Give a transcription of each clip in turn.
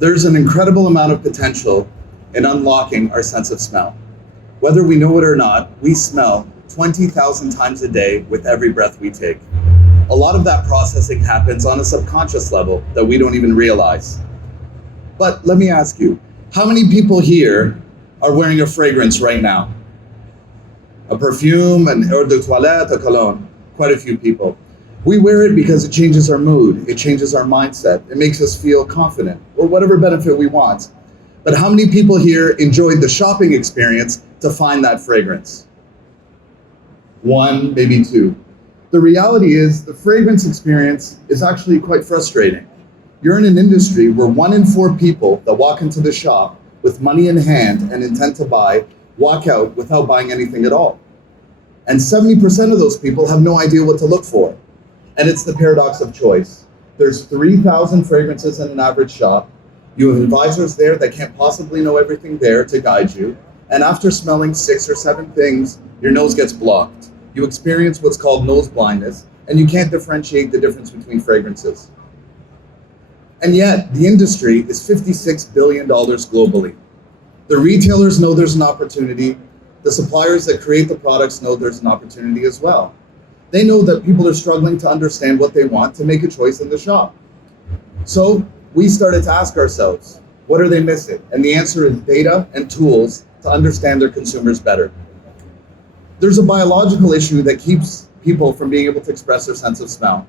There's an incredible amount of potential in unlocking our sense of smell. Whether we know it or not, we smell 20,000 times a day with every breath we take. A lot of that processing happens on a subconscious level that we don't even realize. But let me ask you, how many people here are wearing a fragrance right now? A perfume, an eau de toilette, a cologne. Quite a few people. We wear it because it changes our mood, it changes our mindset, it makes us feel confident, or whatever benefit we want. But how many people here enjoyed the shopping experience to find that fragrance? One, maybe two. The reality is the fragrance experience is actually quite frustrating. You're in an industry where 1 in 4 people that walk into the shop with money in hand and intent to buy walk out without buying anything at all. And 70% of those people have no idea what to look for. And it's the paradox of choice. There's 3,000 fragrances in an average shop. You have advisors there that can't possibly know everything there to guide you. And after smelling 6 or 7 things, your nose gets blocked. You experience what's called nose blindness, and you can't differentiate the difference between fragrances. And yet, the industry is $56 billion globally. The retailers know there's an opportunity. The suppliers that create the products know there's an opportunity as well. They know that people are struggling to understand what they want to make a choice in the shop. So we started to ask ourselves, what are they missing? And the answer is data and tools to understand their consumers better. There's a biological issue that keeps people from being able to express their sense of smell.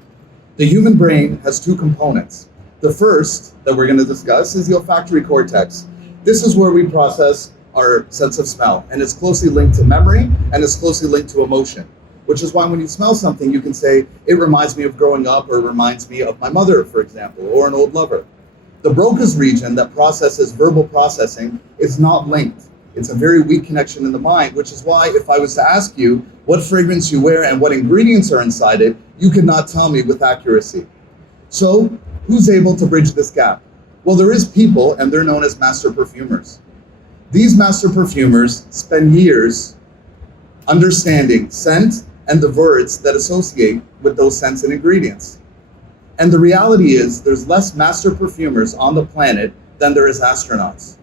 The human brain has 2 components. The first that we're going to discuss is the olfactory cortex. This is where we process our sense of smell, and it's closely linked to memory and it's closely linked to emotion, which is why when you smell something, you can say, it reminds me of growing up, or it reminds me of my mother, for example, or an old lover. The Broca's region that processes verbal processing is not linked. It's a very weak connection in the mind, which is why if I was to ask you what fragrance you wear and what ingredients are inside it, you could not tell me with accuracy. So who's able to bridge this gap? Well, there is people, and they're known as master perfumers. These master perfumers spend years understanding scent and the words that associate with those scents and ingredients. And the reality is there's less master perfumers on the planet than there is astronauts.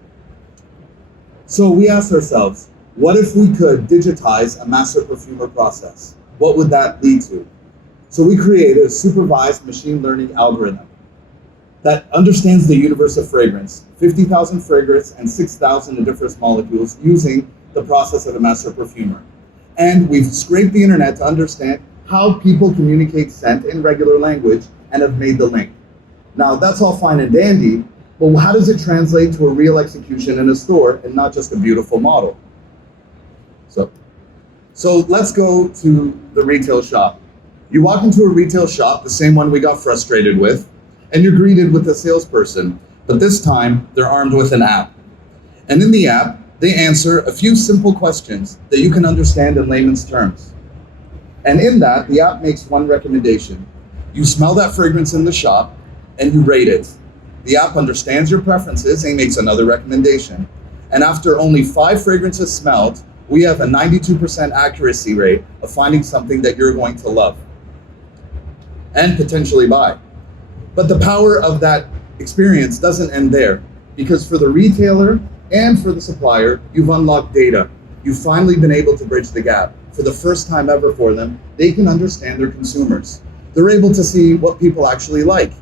So we asked ourselves, what if we could digitize a master perfumer process? What would that lead to? So we created a supervised machine learning algorithm that understands the universe of fragrance, 50,000 fragrance and 6,000 different molecules using the process of a master perfumer. And we've scraped the internet to understand how people communicate scent in regular language and have made the link. Now that's all fine and dandy, but how does it translate to a real execution in a store and not just a beautiful model? So let's go to the retail shop. You walk into a retail shop, the same one we got frustrated with, and you're greeted with a salesperson, but this time they're armed with an app. And in the app, they answer a few simple questions that you can understand in layman's terms. And in that, the app makes one recommendation. You smell that fragrance in the shop and you rate it. The app understands your preferences and makes another recommendation. And after only 5 fragrances smelled, we have a 92% accuracy rate of finding something that you're going to love and potentially buy. But the power of that experience doesn't end there, because for the retailer and for the supplier, you've unlocked data. You've finally been able to bridge the gap. For the first time ever for them, they can understand their consumers. They're able to see what people actually like.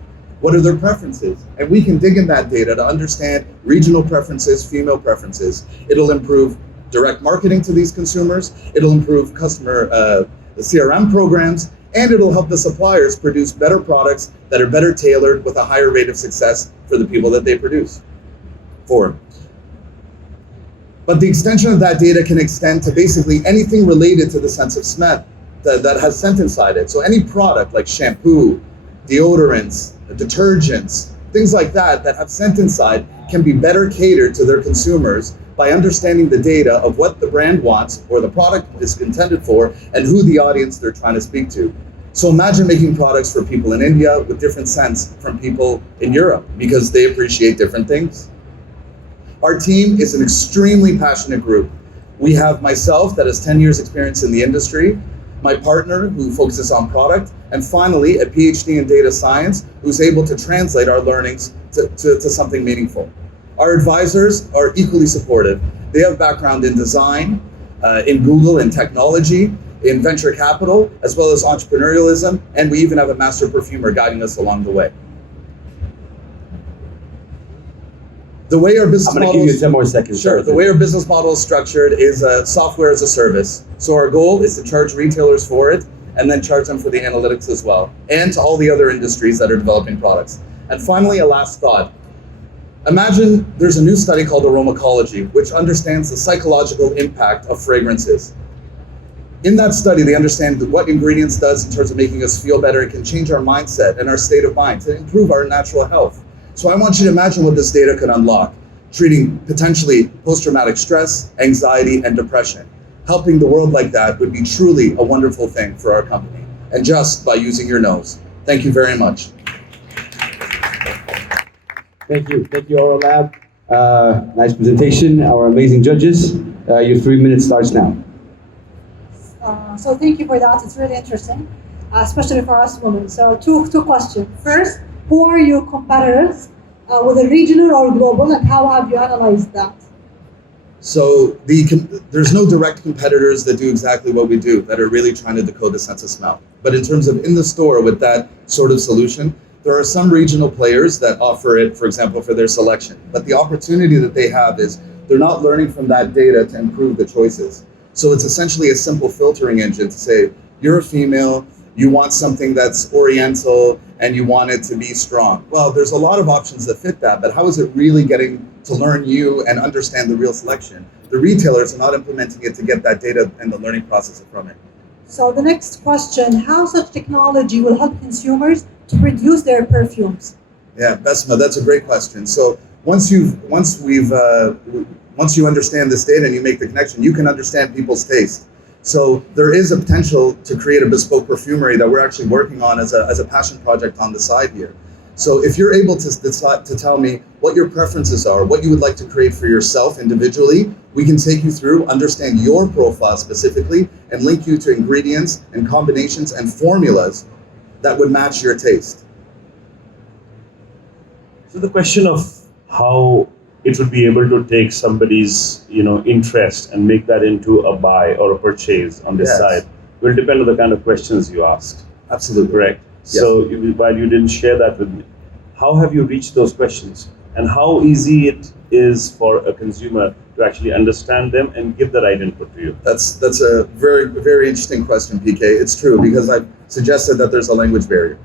What are their preferences? And we can dig in that data to understand regional preferences, female preferences. It'll improve direct marketing to these consumers. It'll improve customer CRM programs, and it'll help the suppliers produce better products that are better tailored with a higher rate of success for the people that they produce for. But the extension of that data can extend to basically anything related to the sense of smell that has scent inside it. So any product like shampoo, deodorants, detergents, things like that have scent inside can be better catered to their consumers by understanding the data of what the brand wants or the product is intended for and who the audience they're trying to speak to. So imagine making products for people in India with different scents from people in Europe because they appreciate different things. Our team is an extremely passionate group. We have myself that has 10 years experience in the industry, my partner who focuses on product, and finally a PhD in data science who's able to translate our learnings to something meaningful. Our advisors are equally supportive. They have background in design, in Google, in technology, in venture capital, as well as entrepreneurialism, and we even have a master perfumer guiding us along the way. The way our business I'm going to give you 10 more seconds. Sure. The way our business model is structured is software as a service. So our goal is to charge retailers for it and then charge them for the analytics as well, and to all the other industries that are developing products. And finally, a last thought. Imagine there's a new study called aromacology, which understands the psychological impact of fragrances. In that study, they understand what ingredients does in terms of making us feel better. It can change our mindset and our state of mind to improve our natural health. So I want you to imagine what this data could unlock, treating potentially post-traumatic stress, anxiety, and depression. Helping the world like that would be truly a wonderful thing for our company, and just by using your nose. Thank you very much. Thank you, our lab. Nice presentation, our amazing judges. Your 3 minutes starts now. So thank you for that. It's really interesting, especially for us women. So two questions. First, who are your competitors, whether regional or global, and how have you analyzed that? So there's no direct competitors that do exactly what we do, that are really trying to decode the sense of smell. But in terms of in the store with that sort of solution, there are some regional players that offer it, for example, for their selection. But the opportunity that they have is they're not learning from that data to improve the choices. So it's essentially a simple filtering engine to say, you're a female, you want something that's oriental, and you want it to be strong. Well, there's a lot of options that fit that, but how is it really getting to learn you and understand the real selection? The retailers are not implementing it to get that data and the learning process from it. So the next question, how such technology will help consumers to produce their perfumes? Yeah, Besma, that's a great question. So once you understand this data and you make the connection, you can understand people's taste. So there is a potential to create a bespoke perfumery that we're actually working on as a passion project on the side here. So if you're able to tell me what your preferences are, what you would like to create for yourself individually, we can take you through, understand your profile specifically, and link you to ingredients and combinations and formulas that would match your taste. So the question of how it would be able to take somebody's interest and make that into a buy or a purchase on this side will depend on the kind of questions you asked. Absolutely. Correct. Yes. So while you didn't share that with me, how have you reached those questions, and how easy it is for a consumer to actually understand them and give the right input to you? That's a very, very interesting question, PK. It's true, because I've suggested that there's a language barrier.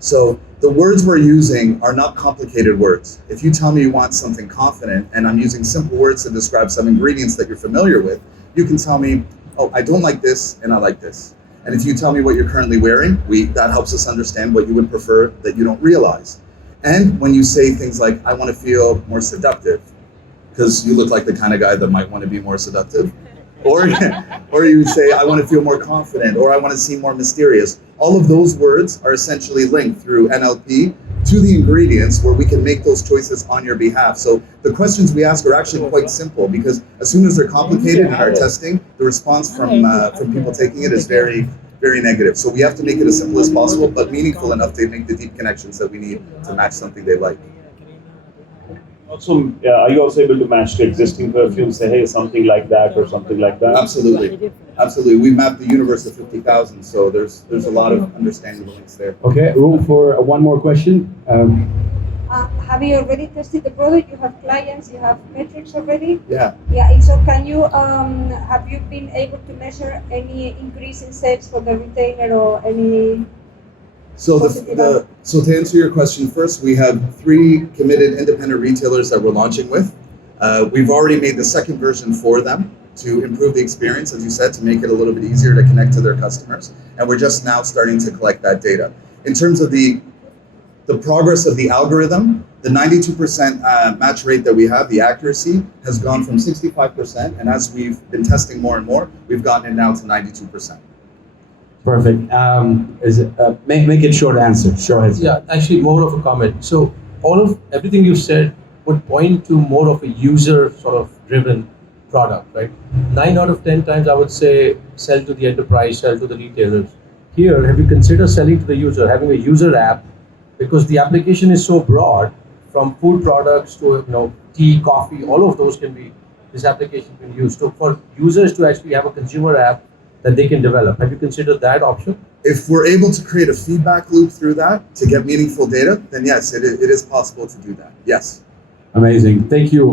So the words we're using are not complicated words. If you tell me you want something confident and I'm using simple words to describe some ingredients that you're familiar with, you can tell me, oh, I don't like this and I like this. And if you tell me what you're currently wearing, that helps us understand what you would prefer that you don't realize. And when you say things like, I want to feel more seductive, because you look like the kind of guy that might want to be more seductive, or you say, I want to feel more confident, or I want to seem more mysterious. All of those words are essentially linked through NLP to the ingredients where we can make those choices on your behalf. So the questions we ask are actually quite simple, because as soon as they're complicated in our testing, the response from people taking it is very, very negative. So we have to make it as simple as possible, but meaningful enough to make the deep connections that we need to match something they like. Also, are you also able to match the existing perfume, say, hey, something like that or something like that? Absolutely. Absolutely. We mapped the universe of 50,000, so there's a lot of understanding the links there. Okay, room for one more question. Have you already tested the product? You have clients, you have metrics already? Yeah. Yeah, and so can you, have you been able to measure any increase in sales for the retailer or any? So to answer your question first, we have 3 committed independent retailers that we're launching with. We've already made the second version for them to improve the experience, as you said, to make it a little bit easier to connect to their customers. And we're just now starting to collect that data. In terms of the progress of the algorithm, the 92% match rate that we have, the accuracy, has gone from 65%. And as we've been testing more and more, we've gotten it now to 92%. Perfect. Make it short answer. Sure. Yeah, actually more of a comment. So everything you said would point to more of a user sort of driven product, right? 9 out of 10 times I would say sell to the enterprise, sell to the retailers. Here, have you considered selling to the user, having a user app, because the application is so broad, from food products to tea, coffee, all of those can be, this application can be used. So for users to actually have a consumer app that they can develop, have you considered that option? If we're able to create a feedback loop through that to get meaningful data, then yes, it is possible to do that. Yes. Amazing. Thank you.